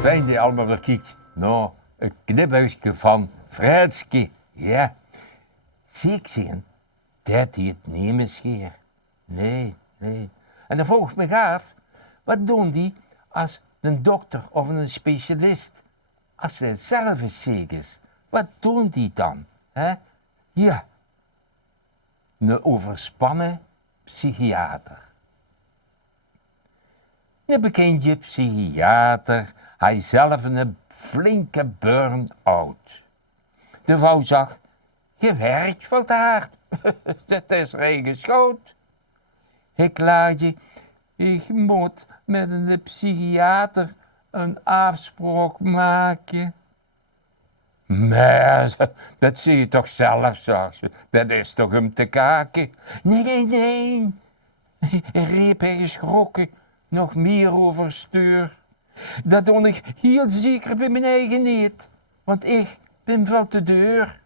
Fijn die allemaal weer kijkt. Nou, een knipoogje van Fredske. Ja. Zie ik zien dat hij het niet meer scheert. Nee. En dan volgt me af, wat doen die als een dokter of een specialist, als ze zelf eens ziek is, wat doen die dan? Hè? Ja, een overspannen psychiater. Een bekendje psychiater, hij zelf een flinke burn-out. De vrouw zag, je werkt veel te hard, dat is regenschoot. Ik laat je, ik moet met een psychiater een afspraak maken. Maar, dat zie je toch zelf, zag ze. Dat is toch om te kaken? Nee, riep hij geschrokken, nog meer overstuur. Dat doe ik heel zeker bij mijn eigen niet, want ik ben wel te deur.